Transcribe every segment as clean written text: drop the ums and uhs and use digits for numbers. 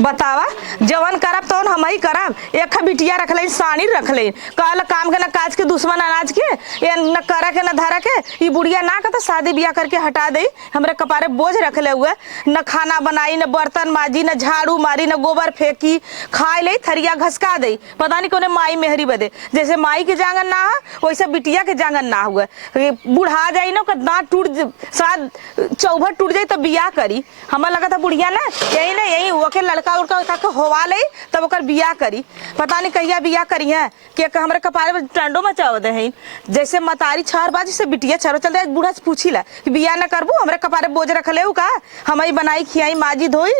बतावा जवन करब तो हम ही करब। एक बिटिया रख ले, सानी रख ले, कहल काम के न काज के, दुश्मन अनाज के, ये न करा के न धरा के। ये बुढ़िया ना कहता शादी ब्याह करके हटा दे, हमरे कपारे बोझ रख ले हुए, न खाना बनाई, न बर्तन माजी, न झाड़ू मारी, न गोबर फेंकी, खाए ले थरिया घसका दे। पता नहीं कोने माई मेहरी बदे, जैसे माई के जांगन ना है वैसे बिटिया के जांगन ना हुआ। बुढ़ा जाई ना दांत टूट, शायद चौभट टूट जाई तो बियाह करी। हमारा लगा था बुढ़िया ना यही ओके लड़का उड़का होवा ले तब ओकर बियाह करी। पता नहीं कहिया बियाह करी है कि हमरे कपारे में टंडो मचाव दे है। जैसे मतारी छहर बाजी से बिटिया छरो चल दे, बूढ़ा से पूछी ला कि बियाह न करबू, हमरे कपारे बोझ रख ले का, हम ही बनाई खियाई माजी धोई।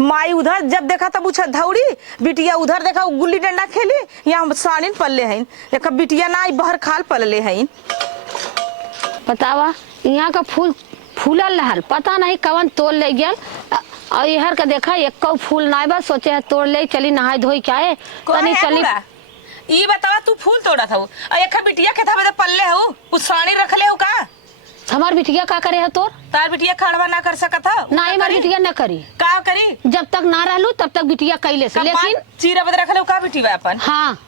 माई उधर जब देखा तब उछल धौड़ी, बिटिया उधर देखा गुल्ली डंडा खेली, यहाँ सानिन पल्ले है। एक बिटिया ना बहर खाल पलले है। बतावा यहाँ का फूल फूलल रहल, पता नहीं कवन तोड़ ले गया। और इहर का देखा एक फूल ना बस सोचे है तोड़ ले, चली नहाई धोई क्या है तनी चली। ई बतावा तू फूल तोड़ा था एक बिटिया के था पल्ले हो कुछ सानी रख ले हो का? हमार बिटिया का करे है तोर? तार बिटिया खड़वा ना कर सकत था ना, हमार बिटिया न करी। का करी? जब तक ना रहलू तब तक बिटिया कैले से, लेकिन चीरा बद रख ले का बिटिया अपन? हाँ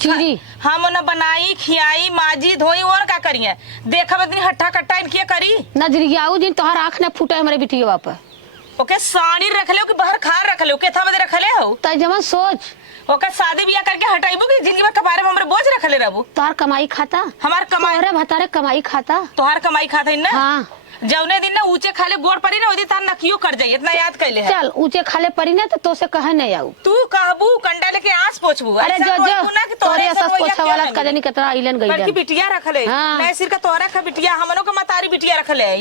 चीरी हम न बनाई खियाई माजी धोई और का करिए? देखा बदनी हट्ठा कट्टा इनके करी नजरियाऊ जिन तोहर आँख न फूटे हमारे बिटिया पर। ओके सानी रख ले कि बाहर खार रख ले के था बदे रख ले हो तय जमा सोच ओके शादी बियाह करके हटाइबू कि जिंदगी में कपारे में हमरे बोझ रख ले रहबू? तोहर कमाई खाता, हमार कमाई तोहरे भतारे कमाई खाता, तोहर कमाई खाता ना। हाँ जौने दिन ना ऊंचे खाले गोड़ पड़ी ना ओदी तार नकियो कर जाई, इतना याद कैले है। चल ऊंचे खाले पड़ी ना तो से कहे नहीं आऊ, तू कहबू कंडा लेके आस पोछबू। अरे जो तोरे असस पोछा वाला कजनी कतरा आइलन गई बल्कि बिटिया रख ले नहीं सिर का तोहरा का बिटिया हमनो का मतारी बिटिया रख ले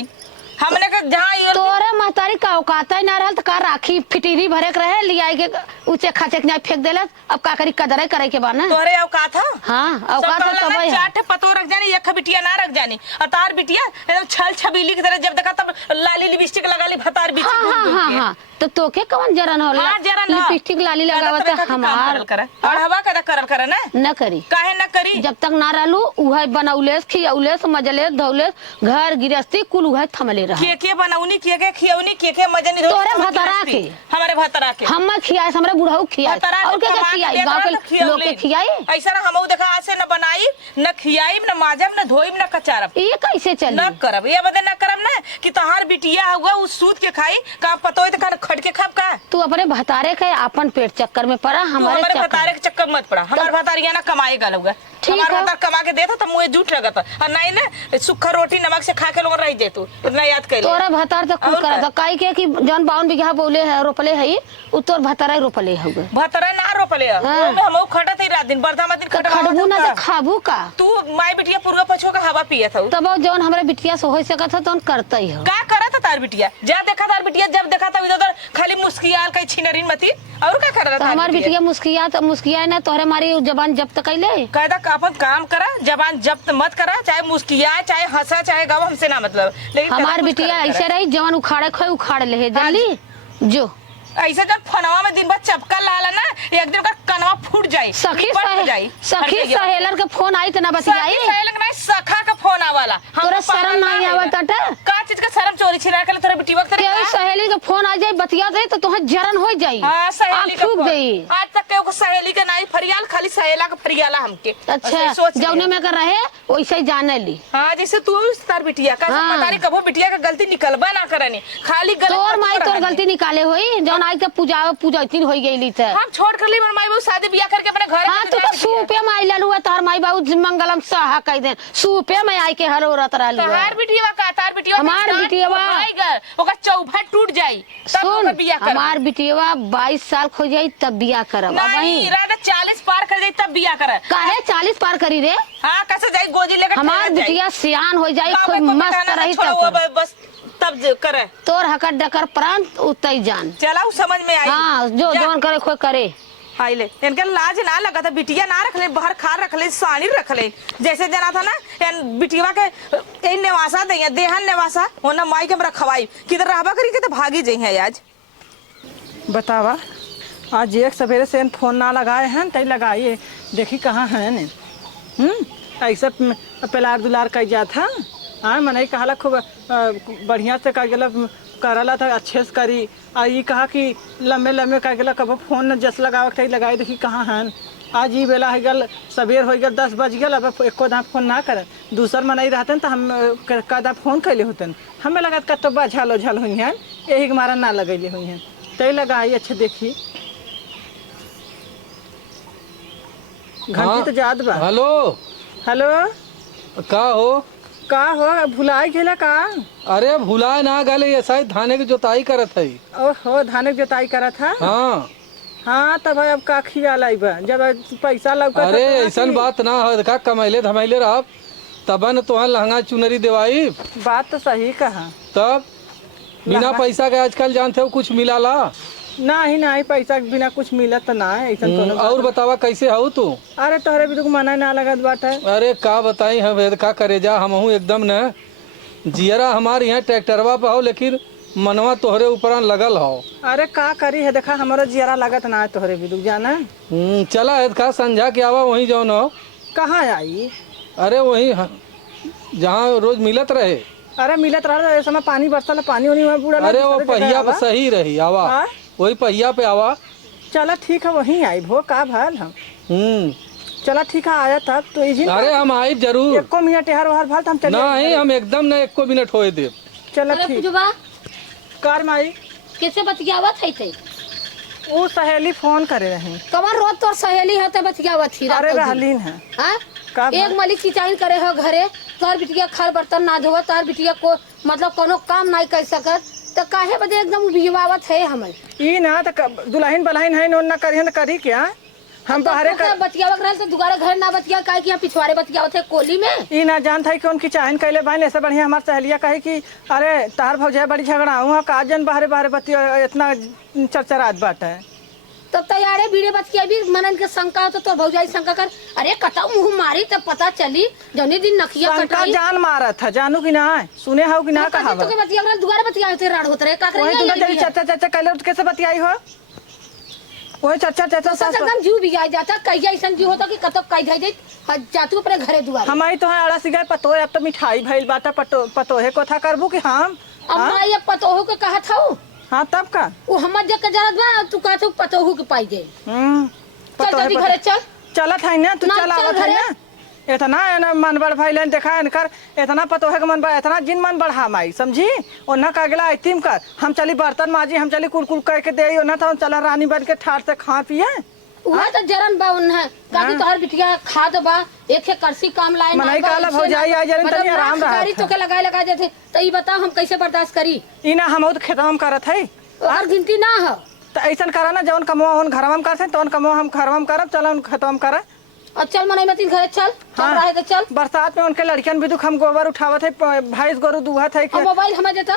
हमने का जहां तोरे महतारी का औकात ही ना रहल त का राखी फिटीरी भरे के रहे लियाई के ऊंचे खाचे के फेंक देला। अब का करी कदरे करे के बा ना तोरे औकात है। हां औकात तो तब है चाट पतो रख जानी एक बिटिया ना रख जानी अतार बिटिया एकदम छल छबीली की तरह जब देखा तब लाली लिपस्टिक लगा ली भतार बिटिया। हां तो तोके कौन जरन होला? हां जरन लिपस्टिक लाली लगावत हमार कर और हवा कदा करल करे ना न करी काहे न करी? जब तक ना रहलू उहे बनौलेस खियौलेस मजलेस धौलेस घर गृहस्थी कुल उहे थमले रहा। के बनौनी के खियौनी के मजनी धो तोरे भतरा के हमारे भतरा के हम खियाए हमरे बुढ़ऊ खियाए और के खियाई गांव के लोग के खियाई। ऐसा ना हमऊ देखा आज से न बनाई न खियाई न माजब न धोई न कचारब। ये कैसे चली? न करब ये बदे न करब ना कि तहार बिटिया हुआ उस सूत के खाई का पतोई त खट के खाब का? तू अपने भतारे के अपन पेट चक्कर में पड़ा, हमारे भतारे के चक्कर मत पड़ा। हमार भतारिया ना कमाई गल हुआ, हमार भतार कमा के देता तो मुझे झूठ लगत और नहीं ना सूखा रोटी नमक से खा के लोग रह जेतू। इतना याद कर तोरा भतार तो कुल करा था काई के कि जौन 52 बीघा बोले है रोपले है उ तोर भतारा रोपले हउए। भतारा ना रोपले है ओमे हमऊ खटत ही रात दिन बरदा मत दिन खटबू ना त खाबू का? तू माई बिटिया पूर्वा पछो का हवा पियत हऊ तब जौन हमरे बिटिया से होई सकत ह तौन करतई हो। का करत तार बिटिया? जा देखा तार बिटिया जब देखा तब इधर खाली मुस्कियाल कई छिनरिन मती और का कर रहा था? हमार बिटिया मुस्किया ना तोहरे मारी जबान जब्त कैले कायदा का अपन काम करा, जबान जब्त मत करा, चाहे मुस्किया चाहे हंसा चाहे गावा हमसे ना मतलब। लेकिन हमार बिटिया ऐसे रही जवान उखाड़े खोई उखाड़ ले जल्दी जो ऐसे जब फनवा में दिन भर चपका लाला ना एक दिन का कनवा फूट जाई। सखी सहेलर के फोन आई त ना बतियाई? सहेलर नहीं सखा का फोन आवाला तोरा शर्म नहीं आवत अटे? का चीज का शर्म चोरी छिरा के तोरा बिटिया वक्त के सहेली के फोन आ जाई बतिया दे तो तोहे जरन हो जाई। हां सहेली का फूक गई। आज तक के सहेली के नहीं फरियाल खाली सहेला का फरियाला हमके। अच्छा जौने में कर रहे वैसे ही जाने ली। हां जैसे तू तार बिटिया का पता नहीं कबो बिटिया का गलती निकलबा ना करनी खाली गलती तोर माई तोर गलती निकाले होई जौन आई के पूजा इतनी होई गईली त हम छोड़ कर ली माई बाबू शादी बियाह करके अपने घर। हां तू तो सूपे में आई ललुआ तार माई बाबू मंगलम सहा कह दे सूपे में आई के हर औरत रहलु। तार बिटिया का तार बिटिया हमार बिटियावा ओका चौभट टूट जाई तब बियाह कर। हमार बिटियावा 22 साल खो जाई तब बियाह करब। नहीं इरादा 40 पार कर जाई तब बियाह कर। काहे 40 पार करी रे? हां कैसे जाई गोजी लेकर? हमार बिटिया सियान हो जाई खूब मस्त रही तब बस तब करे तोर हकर डकर प्राण उतई जान चला उ समझ में आई। हां जो जोन करे खोई करे आइले इनके लाज ना लगा था बिटिया ना रख ले बाहर खार रख ले सानी रख ले जैसे जना था ना बिटिया के इन नेवासा दे देहन नेवासा होना माई के हमरा खवाई किधर रहबा करी के तो भागी जई है। आज बतावा आज एक सवेरे से फोन ना लगाए हैं तई लगाइए देखी कहाँ है ने ऐसा पेलार दुलार कर जा था। हाँ मन कहला खूब बढ़िया से कह गल करला था अच्छे से करी। आ ये कहा कि लम्बे लम्बे कह गेला कबो फोन न जस लगावे के लगाई देखी कहाँ हन। आज ये बेला हो गल सबेर हो गल 10 बज गल, अब एको दा फोन ना करे। दूसर मनई रहतन तो हम कदा फोन कैले होतन, हमें लगा कतो झल झल हुई हैं, यही के मारा ना लगैले हुई हैं। तै लगाई अच्छे देखी घंटी तो याद बा। हेलो हेलो का हो? का हो भुलाई गेला का? अरे भुलाए ना गले, ऐसा ही धाने की जोताई करत है। ओहो धाने की जोताई करा था। हाँ हाँ तब अब का खियाल आई बा जब पैसा लौका। अरे ऐसा बात ना हो, का कमैले धमैले रह तब न तुहार लहंगा चुनरी देवाई। बात तो सही कहा। तब बिना पैसा के आजकल जानते हो कुछ मिलाला नहीं पैसा के बिना कुछ मिलत तो ना है ऐसा कोनो। और बतावा कैसे हो तू? अरे तोहरे भी तो मना ना लगत बाटे। अरे का बताई हम वेद का करे जा, हम एकदम न जियरा हमारे यहाँ ट्रैक्टरवा पे हो, लेकिन मनवा तोहरे ऊपर लगल हो। अरे का करी है देखा हमारा जियरा लगत ना है तोहरे भी दुख जाना। चला है का समझा के आवा वहीं जाओ न। कहाँ आई? अरे वहीं जहाँ रोज मिलत रहे। अरे मिलत रहा इस समय पानी बरसल पानी उनी में बूढ़ा। अरे वो पहिया पे सही रही आवा, वही पहिया पे आवा। चला ठीक है वहीं आई भो का भल हम। चला ठीक है आया तब तो इजी। अरे हम आई जरूर। एको मिनट हर हर भल हम चले नहीं हम एकदम न एको मिनट होए दे। चला अरे ठीक पूजवा कार माई कैसे बतियावत है ते? वो सहेली फोन करे रहे। कमर रोज तोर सहेली है तो बतियावत ही। अरे रहलीन है हाँ का एक मलिक की चाइन करे हो घरे, तोर बिटिया खर बर्तन ना धोवत, तोर बिटिया को मतलब कोनो काम नहीं कर सकत, तो काहे बदे एकदम बिजवावत है हमें। ई ना तो दुल्हन बलहन है न करी न करी क्या हम बाहरे कर बतियावत रहे तो दुबारा घर ना बतिया काहे कि यहाँ पिछवाड़े बतियावत है कोली में। ई ना जान था कि उनकी चाहन कैले बाइन ऐसे बढ़िया हमार सहेलिया कहे कि अरे तार भौजाई बड़ी झगड़ा हूँ का जन बाहरे बाहरे बतिया इतना चरचरात बात है। तब तैयारे बीड़े बतिया भी मनन के शंका हो तो भौजाई शंका कर, अरे कटा मुँह मारी तब पता चली जौने दिन नकिया शंका कटाई। जान मारा था जानू कि ना सुने हो कि ना कहा तो के बतिया दुबारा बतिया होते राड होते रहे का वही तुम करे चर्चा चर्चा कैले कैसे बतियाई हो वही चर्चा चर्चा एकदम जीव भी जाता कहीं ऐसा जीव होता कि कतब कई जाए जातू अपने घरे दुआरे। हमारी तो है अड़ा सिगाय पतो अब तो मिठाई भइल बाटा पतोहे को था करबू कि हम अब मैं ये पतोहू के कहा था हाँ तब का वो हमर जग के जानत बा, तू कहत हो पतोहू के पाई दे। चल जल्दी घरे चल। चलत है ना तू ना, चल आवत चल है ना इतना है ना मन बढ़ भाई देखा इनकर इतना पतो है कि मन बढ़ इतना जिन मन बढ़ा माई समझी ओना का गला आइतिम कर हम चली बर्तन माजी हम चली कुल कुल कह के दे ओना था चला रानी बन के ठाट से खा पिए वहां तो जरन बा उन्हें काकी तोहर बिटिया खाद बा एक करसी काम लाए ना मनई काला भौजाई आ जरन तनी आराम रहा तो के लगा देते तो ई बता हम कैसे बर्दाश्त करी। ई ना हम तो खेतम करत है और गिनती ना हो तो ऐसा करा ना जौन कमवा उन घरवा में करते तौन कमवा हम घरवा में करब चल उन खेतवा में कर। और चल मनई मत घरे चल चल रहे तो चल। बरसात में उनके लड़कियन भी दुख हम गोबर उठावत है भैंस गोरु दुहत है और मोबाइल हमें देता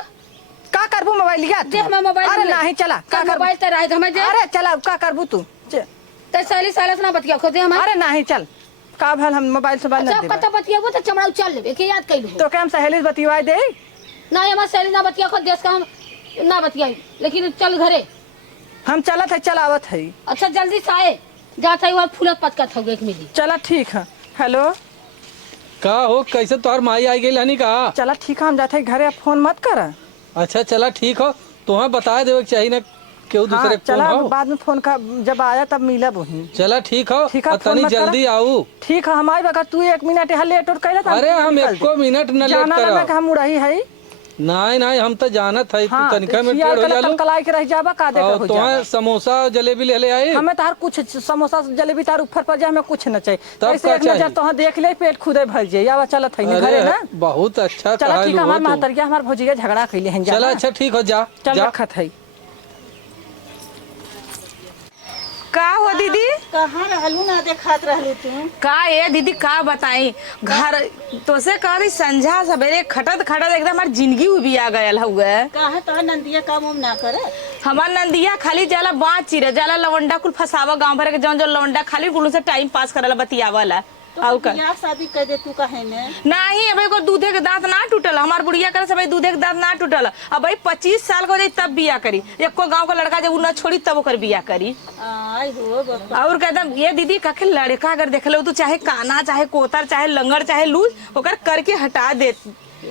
का करबू मोबाइल लिया दे हमें मोबाइल। अरे नहीं चला का कर मोबाइल ते रहे हमें दे। अरे चला का करबू तू ते सहेली साले से ना बतिया खो दे हमें। अरे नहीं चल का भल हम मोबाइल से बात अच्छा नहीं पता बतिया वो तो चमड़ा उछल लेबे के याद कइलू तो क्या हम सहेली से बतिवाई दे ना हमार सहेली ना बतिया खो देश का हम ना बतियाई लेकिन चल घरे हम चलत है चलावत है। अच्छा जल्दी से आए जाता है वो फूलत पचकत हो गए एक मिली। चला ठीक है। हेलो का हो कैसे तोहर माई आई गई हनी का? चला ठीक है हम जाते हैं घरे फोन मत कर। अच्छा चला ठीक हो, तुम्हें बता देवे चाहिए ना केहू दूसरे हाँ, के चला फोन हो। बाद में फोन का जब आया तब मिला वही। चला ठीक हो ठीक है, और फोन तनी मत करा। जल्दी आऊ। ठीक है हमारी बका तू 1 मिनट यहाँ लेट और कैला अरे हम एको मिनट न लेट जाना ना करब। कि हम उड़ाई है। नहीं नहीं हम तो जानत है तू हाँ तनिका में खियाल टेढ़ हो कला जालू कलाई के रह जाबा का देखा और हो तुम्हें जाबा। समोसा जलेबी ले ले आई। हमें तार कुछ समोसा जलेबी तार ऊपर पर जाए हमें कुछ न चाहिए तब ऐसे का एक नजर चाहिए? तो देख ले पेट खुदे भर जाए या चलत है घरे अरे ना। बहुत अच्छा चला कहलू ठीक है हो हमार तू। महतरिया हमार भौजिया झगड़ा कैले हैं चला अच्छा ठीक हो जा चल जा। रखत है। का हो दीदी? कहाँ रहलू ना देखात रहलू तू। का ये दीदी का बताई घर तो से कह रही संझा सवेरे खटत खटत एकदम हमार जिंदगी उबिया गयल हुए। कहा तो नंदिया काम उम ना करे। हमार नंदिया खाली जाला बाँच चिरे जाला लवंडा कुल फसावा गांव भर के जौन जो लवंडा खाली कुल से टाइम पास करला बतियावला तो आउ का बियाह शादी कर दे तू कहे ने। नहीं अबे को दूधे के दांत ना टूटल हमार बुढ़िया करे से भाई दूधे के दांत ना टूटल अब भाई 25 साल को जाई तब बिया करी एको गांव का लड़का जब उ ना छोड़ी तब ओकर बिया करी। आई हो बाबा। और कहता ये दीदी कखे लड़का अगर देख लो तो चाहे काना चाहे कोतर चाहे लंगड़ चाहे लूज ओकर करके हटा दे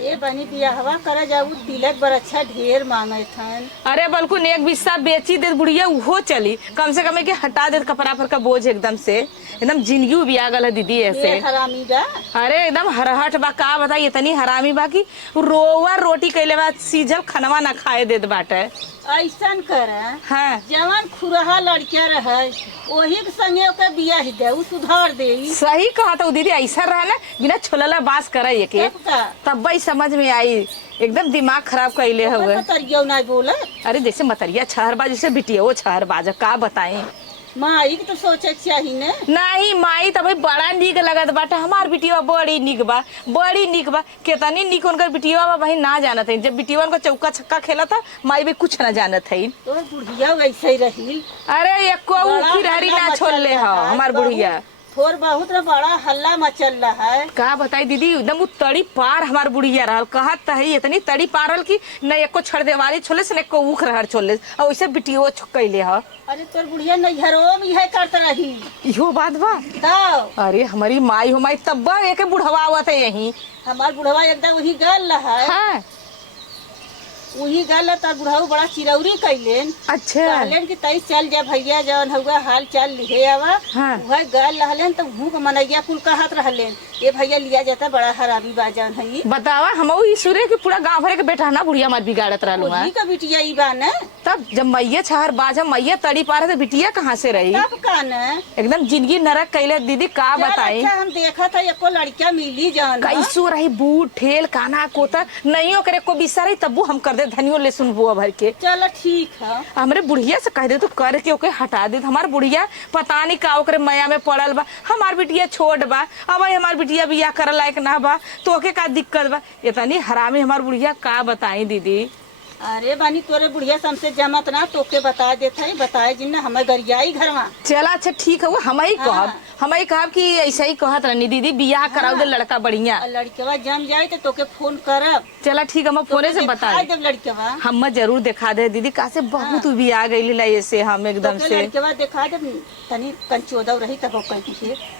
ये बनी बियाहवा करे जाऊ तिलक बर अच्छा ढेर मांगे थन। अरे बल्कि एक बिस्सा बेची दे बुढ़िया उहो चली, कम से कम है कि हटा दे कपड़ा पर का बोझ एकदम से, एकदम जिंदगी उबिया गल है दीदी ऐसे। ये हरामी बा। अरे एकदम हरहट बा, का बताई इतनी हरामी बा कि रोवा रोटी कैले बाद सीझल खनवा ना खाए देत बाटे। ऐसन कर हाँ जवान खुरहा लड़किया रहे वही के संगे ओके बियाह दे उ सुधार दे। सही कहा तो दीदी, ऐसा रहा ना बिना छोलला बास करे के तब का तब ही समझ में आई, एकदम दिमाग खराब कैले हुए। तरियो ना बोले अरे जैसे मतरिया छहरबाज जैसे बिटिया वो छहरबाज का बताई। माई के तो सोचे चाहिए ने। नहीं माई तो भाई बड़ा निक लगत बाटे, हमार बिटिया बड़ी निक बा, बड़ी निक बा। कितनी निक उनकर बिटिया बा भाई ना जानत है। जब बिटिया उनका चौका छक्का खेला था माई भी कुछ ना जानत है। तो बुढ़िया वैसे ही रही। अरे एको बड़ा खिरहरी हल्ला ना छोड़ ले मचल हो रहा है, हमार बुढ़िया। थोर बहुत ना बड़ा हल्ला मचल रहा है। का बताई दीदी, एकदम वो तड़ी पार हमार बुढ़िया रहल, कहत त है इतनी तड़ी पार रहल कि न एको छड़ देवाली छोले से न एको उख रहर छोले, और वैसे बिटियो कैले ह। अरे तोर बुढ़िया नैहरो में यह करत रही। इहो बात बा। तब अरे हमारी माई हो माई तब एक बुढ़वा आवत है यही। हमार बुढ़वा एकदम वही गल रहा है। हाँ वही गल तर बुढ़ाऊ बड़ा चिरौरी कैलेन। अच्छा कहलेन कि तई चल जा भैया जौन हुआ हाल चाल लिहे आवा। हाँ। वह गल रहलेन तो हूँ मनैया कुल कहत रहलेन ये भैया लिया जाता बड़ा हरामी बाजन है। बतावा हम ईश्वरे के पूरा गांव भरे के बेटा ना बुढ़िया मार बिगाड़त रहलू वही का बिटिया ई बा न। तब जब मैया छहर बाज मैया तड़ी पार है तो बिटिया कहाँ से रही। तब का न एकदम जिंदगी नरक कैले दीदी, का बताई। अच्छा हम देखा था एको लड़किया मिली जौन ह। कैसो रही बूट ठेल काना कोता नहीं करे को बिसा रही तबू हम कर दे धनियो ले सुन बुआ भर के। चलो ठीक है। हमरे बुढ़िया से कह दे तू कर के ओके हटा दे। हमार बुढ़िया पता नहीं का ओकरे मया में पड़ल बा, हमार बिटिया छोट बा, अब हमार बिटिया बियाह करे लायक ना बा तो ओके का दिक्कत बा। इतनी हरामी हमार बुढ़िया, का बताई दीदी। अरे बानी तोरे बुढ़िया समसे जमत ना तोके बता देता है, बताए जिन हमें गरियाई घरवा। चला अच्छा ठीक है, वो हम ही कहब, हाँ। हम ही कहब कि ऐसा ही कहत रहनी दीदी बियाह कराओ दे लड़का बढ़िया। और लड़कवा जम जाए तो तोके फोन करब। चला ठीक है, हम फोने से बता दिखाई दे। देब लड़कवा। हम जरूर दिखा दे दीदी, का से बहुत भी आ गई ऐसे हम एकदम तोके से। लड़कवा दिखा देब तनी कंचोदव रही तब कहीं के।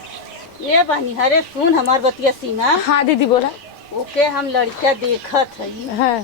ये बानी हरे सुन हमार बतिया सीना। हाँ दीदी बोला। ओके हम लड़का देखत हई, हाँ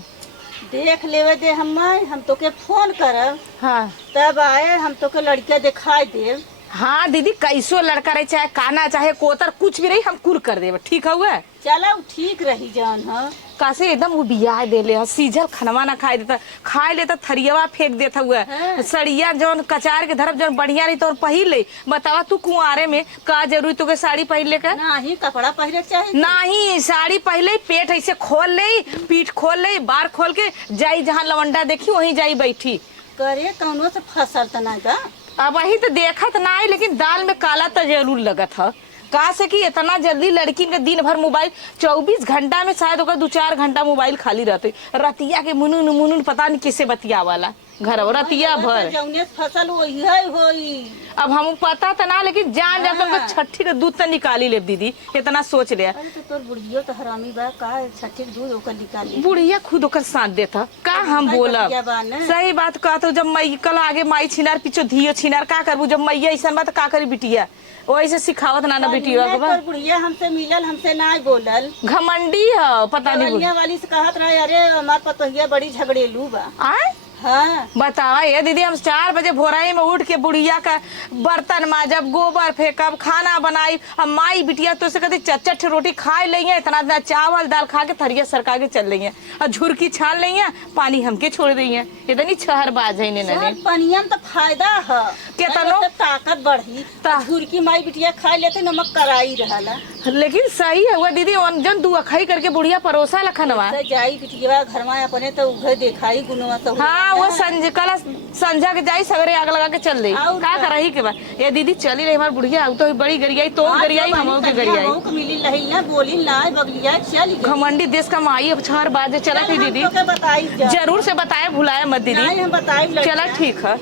देख लेवे दे हम तोके फोन करब हाँ तब आए हम तोके लड़का दिखाई देब। हाँ दीदी, कैसो लड़का रहे चाहे काना चाहे कोतर कुछ भी रही हम कुल कर देवे, ठीक है हुआ। चलो ठीक रही जौन ह। कासे एकदम वो बियाह दे ले सीझल खनवा ना खाए देता, खाए लेता थरियावा फेंक देता हुआ। हाँ। सड़िया जौन कचार के धरब जौन बढ़िया रही तो पहिर ले। बतावा तू कुंवारे में का जरूरी तो के साड़ी पहिर ले का नाही कपड़ा पहिरे के चाही। नहीं, साड़ी पहले पेट ऐसे खोल ले, पीठ खोल ले, बार खोल के जाई जहाँ लवंडा देखी वहीं जाई बैठी। करे कौनो से फसल त ना का। अब वही तो देखत ना है, लेकिन दाल में काला तो जरूर लगत है। कहा से कि इतना जल्दी लड़की के दिन भर मोबाइल 24 घंटा में शायद ओकर 2-4 घंटा मोबाइल खाली रहते। रतिया के मुनुन मुनुन पता नहीं किसे बतिया वाला घर रतिया भर। जौने फसल वही है होई। अब हम पता तो ना, लेकिन जान जाकर उनका छठी के दूध तो निकाली ले दीदी, इतना सोच ले। अरे तो तोर बुढ़ियो तो हरामी बा का छठी के दूध ओकर निकाली। बुढ़िया खुद ओकर साथ देता का हम बोलब। बतिया बा न। सही बात कहते, जब मई कल आगे माई छिनार पीछे धियो छिनार का करबू। जब मैया ऐसा बात का करी बिटिया, वैसे सिखावत ना बिटिया के बा। तोर बुढ़िया हमसे मिलल हमसे ना बोलल। घमंडी है पता नहीं बलिया वाली से कहत रहे अरे हमार पतोहिया बड़ी झगड़ेलू बा। आए हाँ बतावा ये दीदी, हम 4 बजे भोराई में उठ के बुढ़िया का बर्तन माजब, गोबर फेंकब, खाना बनाई। अब माई बिटिया तो से कहती चट रोटी खा लेंगे, इतना चावल दाल खा के थरिया सरका के चल रही और झुरकी छान लेंगे, पानी हमके छोड़ देंगे। इतनी छहर बाज है ने पनिया में तो फायदा है। केतनो ताकत बढ़ी झुरकी माई बिटिया खा लेते नमक कराई रहला। लेकिन सही है वो दीदी, जन दू अखाई करके बुढ़िया परोसा लखनवा जाई बिटिया घर में अपने तो उहे दिखाई गुनवा तो। हाँ वो कल संझा के जाई सवेरे आग लगा के चल रही का कर रही के बाद ये दीदी चली रही हमारी बुढ़िया। अब तो बड़ी गरियाई तो गरियाई हम के गरियाई मिली रही ना बोली ना बगलिया चल घमंडी देश का माई। अब 4 बाजे चला थी दीदी, बताई जरूर से बताए, भुलाया मत दीदी। हम बताई चला ठीक है।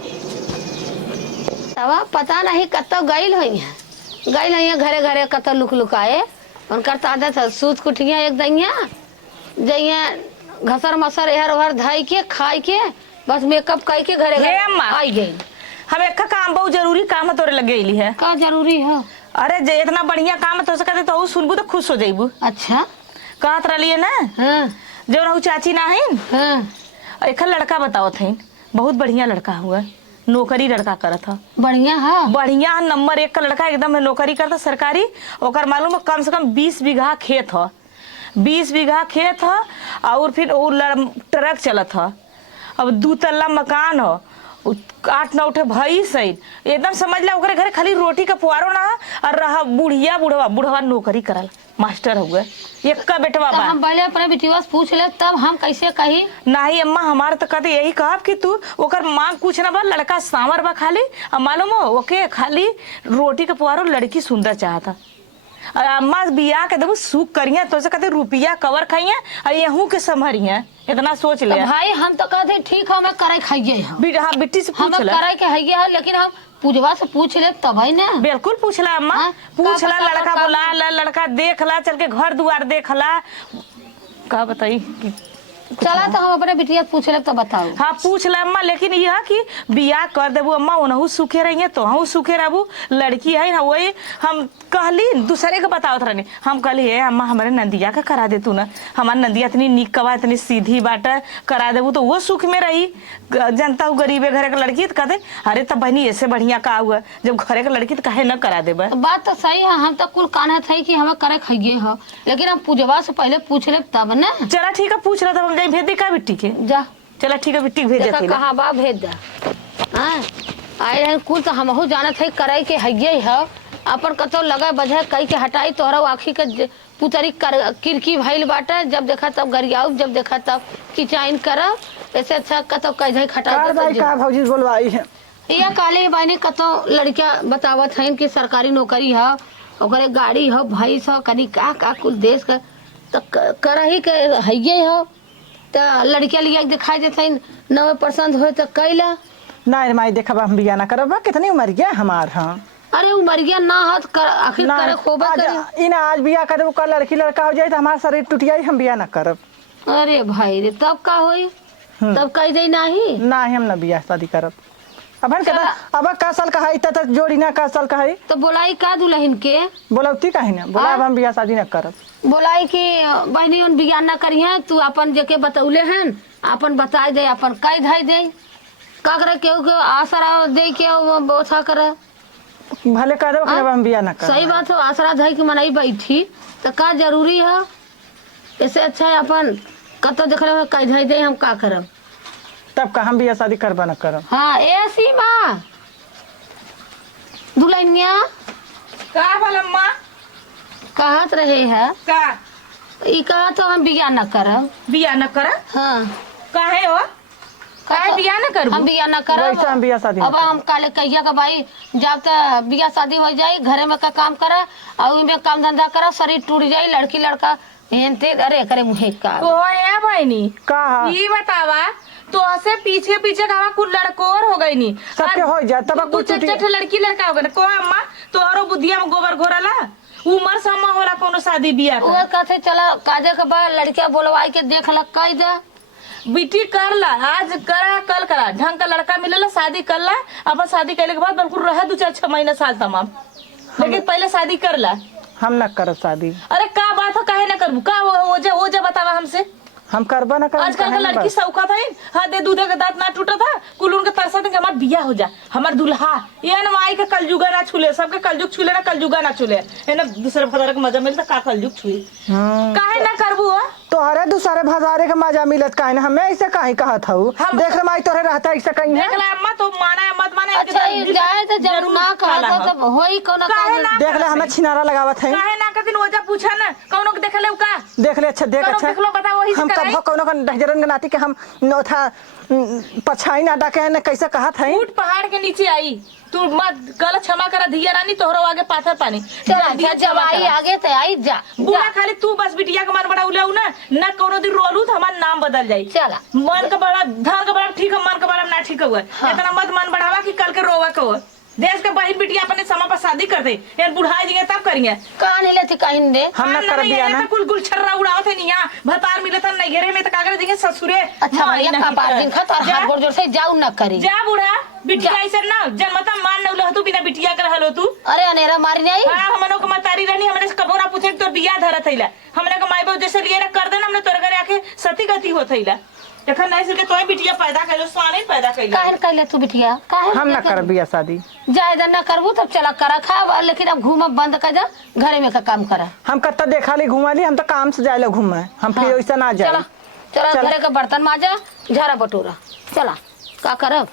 तवा पता नहीं कतो गईल हुई है, गईल हुई है घरे घरे कतो लुक लुकाए। उनकर तो आदत है सूत कुटिया एक दैया जइया घसर मसर एहर ओहर धई के खाई के बस मेकअप कई के घरे हे अम्मा, आई गई। हम एक काम बहुत जरूरी काम है तोरे लग गई है। का जरूरी है? अरे जे इतना बढ़िया काम है तो कहते तो सुनबू तो खुश हो जाइबू। अच्छा कहत रहिए ना हाँ जो रहू चाची ना है हाँ एक लड़का बतावत है, बहुत बढ़िया लड़का हुआ, नौकरी लड़का करत ह, बढ़िया है। बढ़िया नंबर 1 का लड़का एकदम नौकरी करता सरकारी। ओकर मालूम है कम से कम 20 बीघा खेत ह, 20 बीघा खेत ह, और फिर वो ट्रक चलत ह, अब 2 तल्ला मकान ह, 8-9 ठे भैंस है, एकदम समझ ला ओकरे घरे खाली रोटी का पुआरो ना और रहा बुढ़िया बुढ़वा नौकरी करल मास्टर हुए, एक का बेटवा तो बा। हम पहले अपने बेटिया से पूछ ले तब हम कैसे कही। नहीं अम्मा हमारे तो कहते यही कहब कि तू ओकर मांग कुछ ना बा, लड़का सांवर बा खाली, अब मालूम हो ओके खाली रोटी का पुआरो, लड़की सुंदर चाहता। और अम्मा बियाह के देबू सुख करिए तो से कहते रुपया कवर खाइए और यहू के संभरिए, इतना सोच ले। तो भाई हम तो कहते ठीक है, हमें करे खाइए हम हाँ बिट्टी से हमें पूछ ले, करे के है, लेकिन हम पूजवा से पूछ ले तब है ना। बिल्कुल पूछ ला अम्मा, हाँ, पूछ का ला, पता लड़का का- बुला ला, लड़का देख ला, चल के घर द्वार देख ला, का बताई कि चला तो हम अपने बिटिया से पूछ ले तो बताओ। हाँ पूछ ला अम्मा, लेकिन यह कि बियाह कर देबू अम्मा ओनहू सुखे रहिए तो हम सुखे रहबू, लड़की है ना वही हम कहली दूसरे के बतावत रहनी, हम कहली हे अम्मा हमारे नंदिया का करा दे तू ना, हमार नंदिया इतनी निक कवा, इतनी सीधी बाटा, करा देबू तो वो सुख में रही। जनता गरीबे घरे के लड़की तो कहते अरे तब बहनी ऐसे बढ़िया का हुआ, जब घरे के लड़की तो काहे न करा देबा। तो बात तो सही है, हम तो कुल काना थे कि हमें करे खाइए हो, लेकिन हम पूजवा से पहले पूछ ले तब ना। चला ठीक है पूछ रहा था, हम जाई भेज दी का बिट्टी के। जा चला ठीक है बिट्टी के भेज देखा देती कहाँ बा भेज दा। हाँ आए रहे कुल तो हमहू जानत है करे के है है, अपन कतो लगा बजे कई के हटाई तोहरा आखी के पुतरी किरकी भइल बाटे, जब देखा तब गरियाऊ, जब देखा तब किचाइन करब, ऐसे अच्छा कतो कई खटा भाई का भौजी बोलवाई है। या काले बानी कतो लड़किया बतावत है कि सरकारी नौकरी है, ओकरे गाड़ी हो, भैंस हो, कनी का कुल देश का तो करही के है हो, तो लड़किया लिया दिखाई देते 90% हो तो कैला। ना माई देखा हम बिया ना करब, कितनी उम्र गया हमार। हाँ अरे उमरिया ना हाथ कर आखिर करे खोबा करे। इन आज बिया करब कल लड़की लड़का हो जाए तो हमारा शरीर टूटिया, हम बिया ना करब। अरे भाई रे तब का होई, तब कह दे नहीं ना हम ना बिया शादी करब। अब अब का साल का है त जोड़ी ना का साल का है तो बोलाई का दुल्हन के बोलौती काहे ना बोला अब हम बिया शादी ना करब। बोलाई कि बहनी उन बियान ना करिए, तू अपन जेके बतौले हैं अपन बताई दे, अपन कह धाई दे का करे, केहू के आसरा दे के बोथा करे, भले कह दो अब हम बिया ना करब। सही बात है, आसरा धाई के मनाई बैठी तो का जरूरी है, इससे अच्छा है अपन कतो देख रहे कह धाई दे हम का करब, तब का हम बिया शादी करबा ना करब। हाँ ए सीमा दुल्हनिया का भला अम्मा कहत रहे है, का ई कहा तो हम बिया न करब। बिया न कर, हाँ काहे हो काहे बिया न करबू, हम बिया न करब। वैसे हम बिया शादी ना अब हम काले कहिया का भाई जब तक बिया शादी हो जाए घरे में का काम करे और में काम धंधा करे, शरीर टूट जाए, लड़की लड़का हेनते अरे करे मुहे का तो है बहनी का ये बतावा तो से पीछे पीछे हवा कुल लड़कोर हो गई नी, सबके हो जाए तब तू कुछ चट लड़की लड़का हो गए को अम्मा तोहरो बुद्धिया में गोबर घोरला, उमर समा होला कोनो शादी बियाह वो कहते चला काजे के बाद लड़किया बोलवाई के देख ल कह दे बेटी कर ला, आज करा कल करा, ढंग का लड़का मिलेला शादी कर ला, अपन शादी करने के बाद बिल्कुल रह 2-4-6 महीना साल तमाम, लेकिन पहले शादी कर ला। हम ना करब शादी। अरे का बात हो काहे ना करबू, का वो जा बतावा हमसे, हम करबा ना करब। आजकल का लड़की सौखा था हाँ दे दूधे का दांत ना टूटा था, कुल उनके तरसा थे हमार बिया हो जा, हमार दुल्हा ये न माई का कलयुगा ना छूले, सबके कलयुग छूले ना कलयुगा ना छूले, है ना दूसरे भदारे का मजा मिलता का कलयुग छुए, काहे ना करबू हो तोहरे दूसरे भजारे का मजा मिलत काहे ना, हमें ऐसे काहे कहत हूँ। हम- देख रहे माई तोहरे रहता ऐसे कहीं देख ले अम्मा तो माना है मत माना है, अच्छा ये जाए तो जब ना कहा तब होई कोनो काहे ना देख ले हमें छिनारा लगावत है। काहे ना कदिन वजह पूछा ना कौनो के देख ले का देख ले अच्छा देख कौनो अच्छा देख लो बता वही से हम कराई। कब कौनो का डहजरन के नाती के हम नौथा पछाई ना डाके है ना कैसे कहत है। ऊट पहाड़ के नीचे आई तू मत गलत क्षमा करा धिया रानी तोहरो आगे पाथर पानी जल्दी अच्छा जब क्षमा आई करा। आगे तो आई जा बुआ खाली तू बस बिटिया के मन बड़ा उलाऊ ना कोनो दिन रोलू तो हमारा नाम बदल जाई, चला मन का बड़ा धन का बड़ा ठीक है, मन का बड़ा ना ठीक हुआ, इतना मत मन बढ़ावा कि कल के रोवा को देश के बहन बिटिया अपने समय पर शादी कर दे, यार बुढ़ाई जाएंगे तब करेंगे। कहाँ नहीं लेती कहीं दे। हम ना कर बिया ना। कुल गुल छर्रा उड़ावत है निया, भतार मिले था नैहरे में, तो का करे देंगे ससुरे। अच्छा भैया का बार दिन खत और हाथ गोड़ जोड़ से जाऊ ना करी। जा बूढ़ा बिटिया ऐसे ना जन्मता मान न लह तू बिना बिटिया कर हलो तू। अरे अनेरा मारी नहीं। हां हमनो को मतारी रहनी, हमने से कबोरा पूछे तोर बियाह धरत हैला, हमने को माई बाप जैसे लिए ना कर देना, हमने तोर घरे आके सती गति होत हैला। देखन नहीं सिर्फ तोय बिटिया पैदा कैलो, स्वाने पैदा कैलो। काहे कहले तू बिटिया काहे हम ना कर बिया शादी। जायदा ना करबू तब चला करा खा, लेकिन अब घूम बंद कर जा, घरे में का काम करा। हम कत्ता देखा ली घुमा ली, हम तो काम से जाए घूमे, हम फिर वैसा ना जाए। चला चला घरे का बर्तन माजा, झाड़ा बटोरा, चला का करब।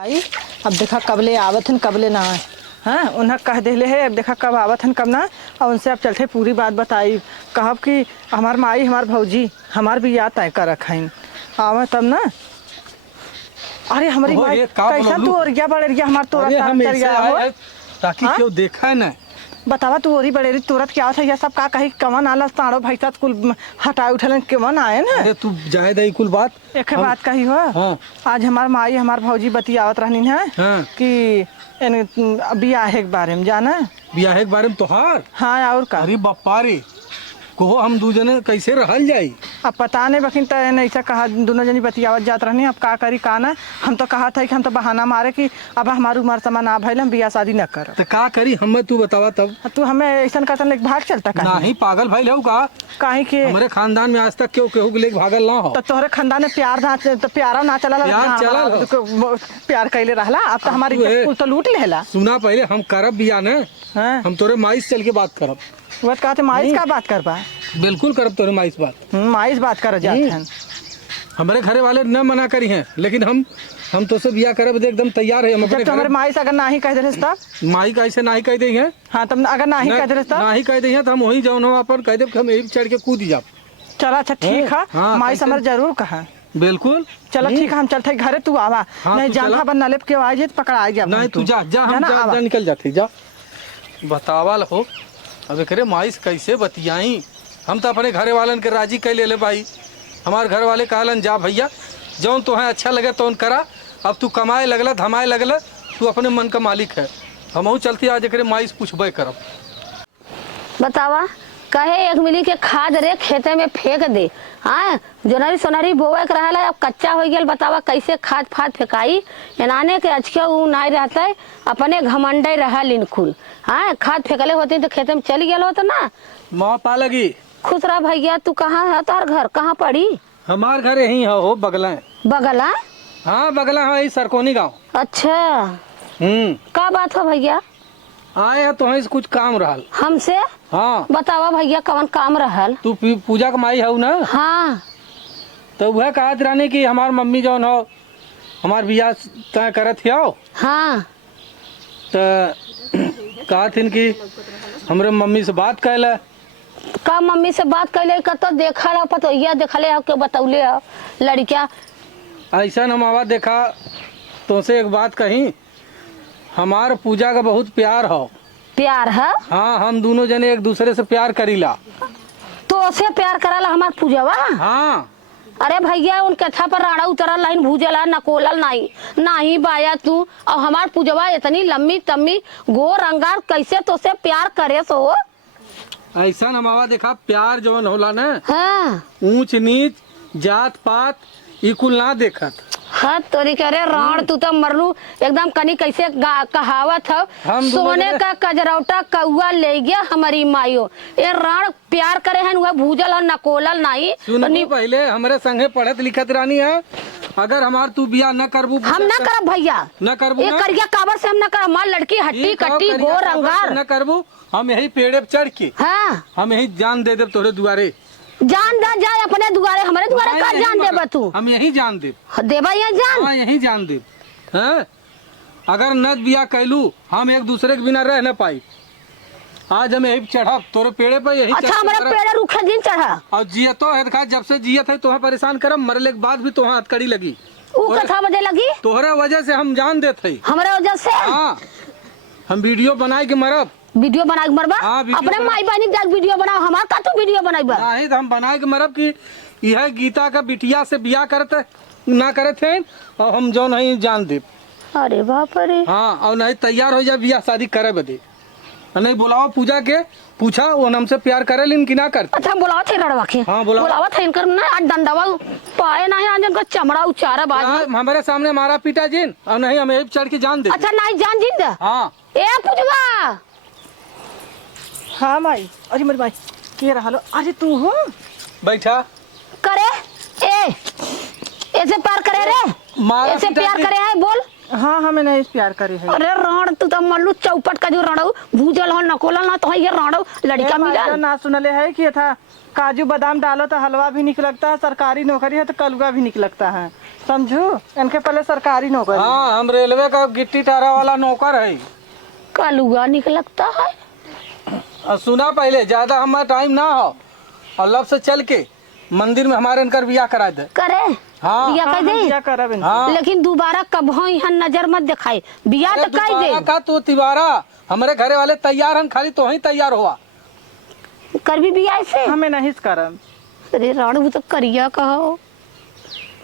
आई अब देखा कबले आवत हन कबले ना आए। हाँ उन्हें कह देले है, अब देखा कब आवत हन कब ना, और उनसे अब चलते पूरी बात बताई। कहब कि हमार माई हमार भौजी हमार भी याद तय कर रखाइन आवे तब ना। अरे हमारी ओहो, माई ये का कैसा बोललू? तू और क्या बड़े हमार तोरा अरे हम चल ऐसे गया हो। आए ताकि हाँ? क्यों देखा है ना। बतावा तू औरी बड़ेरी तुरंत क्या था, यह सब का कही कवन आला ताड़ो भैसा कुल हटाए उठलन केवन आए ना। अरे तू जाए दई कुल बात। एक बात कही हो। हाँ। आज हमार माई हमार भौजी बतियावत रहनी है हाँ। कि बियाह के बारे में जाना। बियाह के बारे में तोहार। हाँ और का। अरे बप्पा रे कहो हम दू जने कैसे रहल जाई। अब पता नहीं बकिन तो ऐसा कहा दोनों जनी बतियावत जात रहनी, अब का करी का ना। हम तो कहा था कि हम तो बहाना मारे कि अब हमारी उम्र समा ना भइल, हम बियाह शादी न कर। तो का करी हम तू बतावा तब। तू हमें ऐसा कहता लेके भाग चलता का नहीं पागल भाई हो का। काहे के हमारे खानदान में आज तक क्यों केहू के लेके भागल ना हो। तो तोहरे खानदान में प्यार ना तो प्यारा ना चला प्यार चलल हो। प्यार कैले रहला, अब तो हमारी तू है। कुल तो लूट लेला। सुना पहले हम करब बियाह न, हाँ हम तोरे माई से चल के बात करब। वो कहते माइस का बात कर पा। बिल्कुल करब तोरे माई से बात। माइस बात कर जाते हैं। हमारे घरे वाले न मना करी हैं, लेकिन हम तो से बियाह करब एकदम तैयार है। हम जब अपने तो हमारे घरे माइस अगर ना ही कह दे तब। माई का ऐसे नहीं कह दे हैं। हाँ तब अगर ना ही कह दे तब। नहीं कह दे हैं तो हम वही जौन हो अपन कह दे कि हम यही चढ़ के कूद जाब। चला अच्छा ठीक है। हाँ, माइस कैसे? हमारे जरूर कहा। बिल्कुल चलो ठीक है हम चलते घरे, तू आवा। हाँ, नहीं तू जान चला। था बन्ना लेप के आ जाए तो पकड़ा गया। नहीं तू जा जा, हम ना, आवा। जा निकल जाते जा। बतावा हो अब एकरे माई से कैसे बतियाई। हम तो अपने घरे वालन के राजी कह ले भाई। हमारे घर वाले कहलन जा भैया जौन तुम्हें अच्छा लगे तो करा। अब तू कमाए लगल धमाए लगल, तू अपने मन का मालिक है। हम चलती आज एकरे माई से पूछबे करब। बतावा कहे एक मिली के खाद रे खेते में फेंक दे। हाँ जोनरी सोनरी बोवे के रहला, अब कच्चा हो गया। बतावा कैसे खाद फाद फेंकाई। एनाने के अचके ऊ नहीं रहता है, अपने घमंडे रहल इनकुल। हाँ खाद फेंकले होती तो खेते में चल गया होता ना। माँ पा लगी। खुश रहा भैया। तू कहाँ है, तार घर कहाँ पड़ी। हमार घर यही हो बगला। बगला। हाँ बगला है यही सरकोनी गाँव। अच्छा का बात हो भैया। आए है तो कुछ काम रहल हमसे। हाँ बतावा भैया कौन काम रहल। तू पूजा का माई है ना। हाँ तो वह कहत रहने की हमार मम्मी जौन हो हमार बियाह तय करत हो। हाँ तो कहथिन कि हमरे मम्मी से बात कैला। का मम्मी से बात कैले कतो देखा रहा पतोहिया देखले हो के बतौले हो लड़किया। ऐसा हम आवाज देखा तो से एक बात कही, हमार पूजा का बहुत प्यार हो। प्यार है। हाँ हम दोनों जने एक दूसरे से प्यार करीला। तो उसे प्यार कराला हमार पूजवा। हाँ अरे भैया उन कथा पर राड़ा उतरल लाइन भूजला नकोलल नहीं बाया तू। और हमार पूजवा इतनी लम्बी तम्मी गोर अंगार कैसे तो से प्यार करे सो। ऐसा हम आवाज देखा प्यार जौन होला ना, हाँ ऊंच नीच जात पात ई कुल ना देखत। हाँ तोरी करे राण तू तो मरलू एकदम कनी कैसे कहावत हो। हम दोनों सोने जने- का कजरौटा कौआ ले गया हमारी मायो। ये राण प्यार करे हैं वह भूजल और नकोलल नहीं। सुनबू पहले हमरे संगे पढ़त लिखत रानी है। अगर हमार तू बियाह न करबू हम ना करब भैया। न करबू ये ना? करिया काबर से हम ना करब। हमार लड़की हट्टी ई कहो कट्टी करिया गोर काबर से अंगार। न करबू। हम यही पेड़े पे चढ़ के हाँ हम यही जान दे देब तोरे दुआरे। जान दा जाए अपने दुआरे हमारे दुआरे का यही जान मगर- देबा तू। हम यही जान देब। देबा या जान। हाँ यही जान देब। हैं अगर न बियाह कैलू हम एक दूसरे के बिना रह न पाई। आज हम यही चढ़ब तोरे पेड़े पे यही अच्छा चढ़ के हमारे करब। पेड़ रूखे दिन चढ़ा। और जियतो है देखा जब से जियत है तोहे परेशान करब, मरले के बाद भी तोहे हथकड़ी लगी। ऊ कथा बजे लगी तोहरे वजह से हम जान देते हैं। हमारे वजह से। हाँ हम वीडियो बनाए के मरब। वीडियो बना के मरबा। हाँ, वीडियो अपने बना- माई बहनी के जाके वीडियो बनाओ। हमार का तू वीडियो बनाईबा। नहीं तो हम बनाए के मरब कि यह गीता का बिटिया से बियाह करते ना करे थे और हम जो नहीं जान दे। अरे बाप रे। हाँ और नहीं तैयार हो जाए बियाह शादी करे बदे, नहीं बुलाओ पूजा के, पूछा वो हमसे प्यार करे लेकिन कि ना करते। अच्छा बुलावा थे रड़वा के। हाँ, बुलाओ। बुलावा थे इनकर ना आज डंडावा पाए ना है, आज इनका चमड़ा उचारा बाज। हाँ, हमारे सामने मारा पीटा जिन और नहीं हमें चढ़ के जान दे। अच्छा नहीं जान जिंद। हाँ ए पूजवा। हाँ माई, अरे मेरी माई के रहा लो, अरे तू हो बैठा करे ए ऐसे प्यार करे रे, मारा ऐसे पीटा प्यार जिन। करे है बोल। हाँ हमें नहीं प्यार करे है। अरे रण तू तो मल्लू चौपट का जो रणऊ भूजल हो नकोला ना तो ये रणऊ लड़का मिला ना सुनले है कि था काजू बादाम डालो तो हलवा भी निकलता है, सरकारी नौकरी है तो कलुआ भी निकलता है, समझो इनके पहले सरकारी नौकरी। हाँ हम रेलवे का गिट्टी टारा वाला नौकर है। कलुआ निकलता है। और सुना पहले ज्यादा हमारा टाइम ना हो और लब से चल के मंदिर में हमारे इनकर बियाह करा दे। करे हाँ, बिया कर दे। क्या करब इनसे? हाँ लेकिन दोबारा कब यहाँ नजर मत दिखाए, बिया अरे तो कर दोबारा दे। का तू तिवारा, हमारे घरे वाले तैयार हैं, खाली तो ही तैयार हुआ। कर भी बिया ऐसे। हमें नहीं करब। अरे रण तो करिया कहो।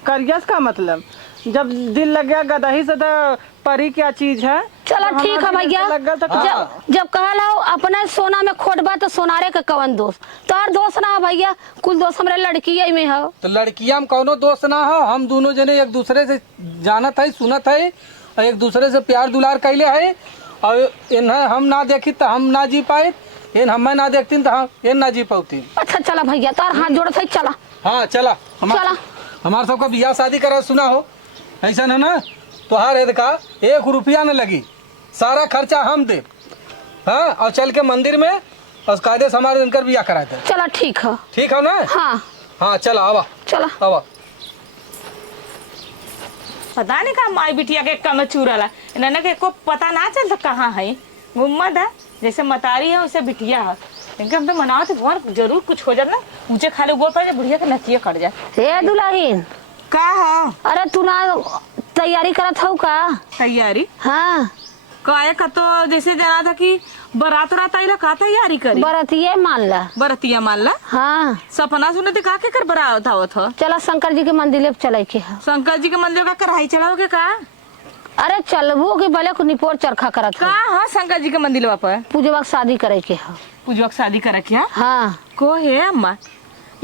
करियस का मतलब जब दिल लग गया गदही से तो परी क्या चीज है। चलो जब ठीक है हमारा दिल भैया। लग गया तो जब कहला अपने सोना में खोटबा तो सोनारे का कवन दोस्त, तोहर दोस्त ना हो भैया, कुल दोस्त हमारे लड़की में हो। तो लड़किया में कौनो दोस्त ना हो, हम दोनों जने एक दूसरे से जानत है, सुनत है और एक दूसरे से प्यार दुलार कैले है। और इन्हें हम ना देखी तो हम ना जी पाए, इन हमें ना देखती तो हम इन ना जी पाती। अच्छा चला भैया, तार हाथ जोड़त है, चला हाँ चला चला। हमारे सबका बियाह शादी करा सुना हो, ऐसा है ना तुहार एद का 1 रुपया न लगी, सारा खर्चा हम दे। हाँ और चल के मंदिर में और कायदे से हमारे इनकर बियाह कराए थे। चला ठीक है। ठीक है ना। हाँ हाँ चला आवा चला। आवा। पता नहीं कहा माई बिटिया के कम चूरला, नन्ना के को पता ना चलता कहाँ है, गुम्मद है, जैसे मतारी है वैसे बिटिया है। इनके हम तो मनाओ तो बहुत जरूर कुछ हो जाए ना, ऊंचे खाली गोल पर बुढ़िया के नचिया कट जाए। हे दुल्हन, का हो अरे तू ना तैयारी करत हो का? तैयारी हाँ काहे का तो जैसे जना था कि बारात रात आइला, का तैयारी करी? बरतिये मान ला। बरतिया मान ला। हाँ सपना सुने थे का के कर बरात आवत हो? चला शंकर जी के मंदिर चले के है। शंकर जी के मंदिर का कढ़ाई चढ़ाओगे का? अरे चलबो के भले को निपोर चरखा करत का हो। हाँ शंकर जी के मंदिर पर पूजवा के शादी करे के है। पूजवा के शादी कर रखिया हाँ को है अम्मा,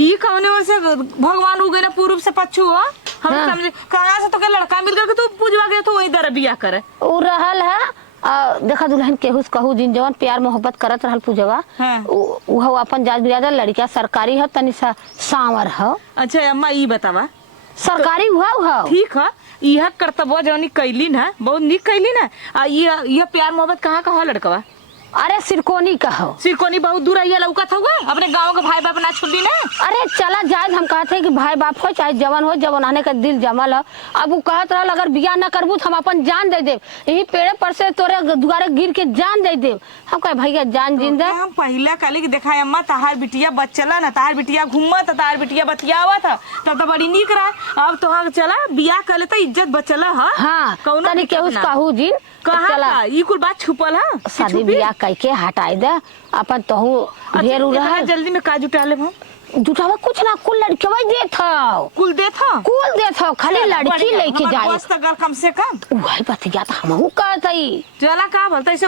ये कौने ओर से भगवान उगे ना पूर्व से पश्चिम हो? हम हाँ। समझे कहाँ से तो के लड़का मिल गया कि तू पूजवा गया तो वही दर बिया करे। उ रहल है। देखा दुल्हन केहू से कहू जिन जवन प्यार मोहब्बत करत रहल पूजवा, हाँ। उ अपन जात बिरादर लड़किया सरकारी है, तनी सा सांवर है। अच्छा अम्मा ये बतावा, सरकारी हुआ ठीक है यह कर्तव्य जौनी कैली ना बहुत निक कैली ना, आ यह प्यार मोहब्बत कहाँ का हो लड़कवा? अरे सिरकोनी का हो। सिरकोनी बहुत दूर आइया लौकत हुआ, अपने गाँव के भाई बाप ना छुट्टी ना। अरे चला जाए, हम कहते हैं कि भाई बाप हो चाहे जवान हो, जवान आने का दिल जमल है। अब वो कहत रहल अगर बियाह न करबू तो हम अपन जान दे देव, यही पेड़े पर से तोरे दुआरे गिर के जान दे देव। हम कहे भैया जान जिंदा। हम पहला काली देखा अम्मा तहार बिटिया बच्चला ना, तहार बिटिया घूमत, तहार बिटिया बतियावत तब तो बड़ी निक रहा। अब तो चला बियाह कर लेता इज्जत बचला है। हाँ तनी केहू से कहू जिन कहाँ चला का? ई कुल बात छुपल है, शादी बियाह करके हटाई दे अपन तहू ढेर इतना जल्दी में काज उठा ले हम जुटावा कुछ ना, कुल लड़किया देत हो, कुल देत हो, कुल देत हो, खाली लड़की लेके जाए। बस तक कम से कम वही बतिया तो हमहू कहतई। चला का बोलता ऐसे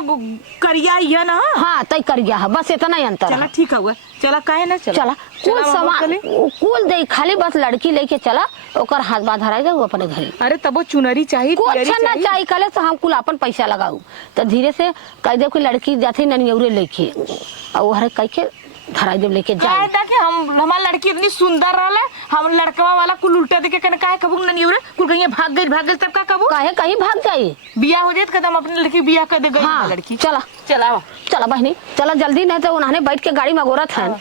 करिया ये ना। हाँ तय कर गया है, बस इतना ही अंतर चला है। ठीक है चला काहे ना चला कुल सामान कुल दे, खाली बस लड़की लेके चला, ओकर हाथ बात धराई दे अपने घर। अरे तबो चुनरी चाहिए, कुछ पियरी ना चाहिए कले तो हम कुल अपन पैसा लगाऊ तो धीरे से कह दे कोई लड़की जाती ननियौरे लेके और हरे कह के धराई दे लेके जाए। कि हम हमारी लड़की इतनी सुंदर रहले, हम लड़कवा वाला कुल उल्टा देके कने काहे कबू ननियौरे कुल कहीं भाग गई तब का कबू काहे कहीं भाग जाई, बियाह हो जाए कदम अपनी लड़की बियाह कर दे गई। हाँ लड़की चला चला चला बहनी चला जल्दी, नहीं तो उन्होंने बैठ के गाड़ी में गोरत है।